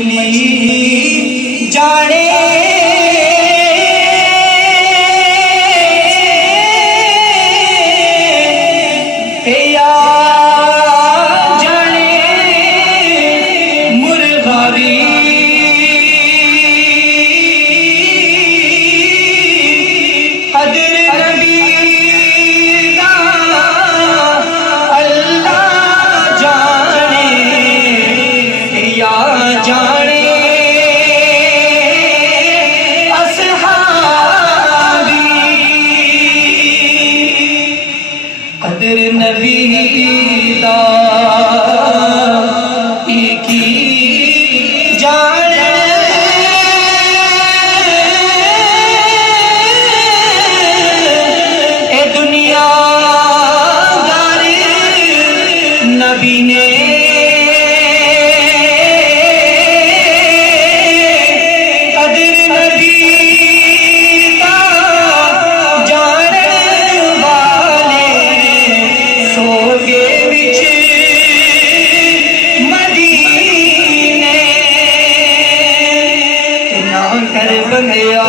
मछली जाने या जाने मुर्गा भी कदर नबी दा अल्लाह जाने या जाने कदर नबी दा की जाने ए दुनिया दारी नबी ने कदर नबी दा जाने वाले सोगे विच मदीने ना कर बंदिया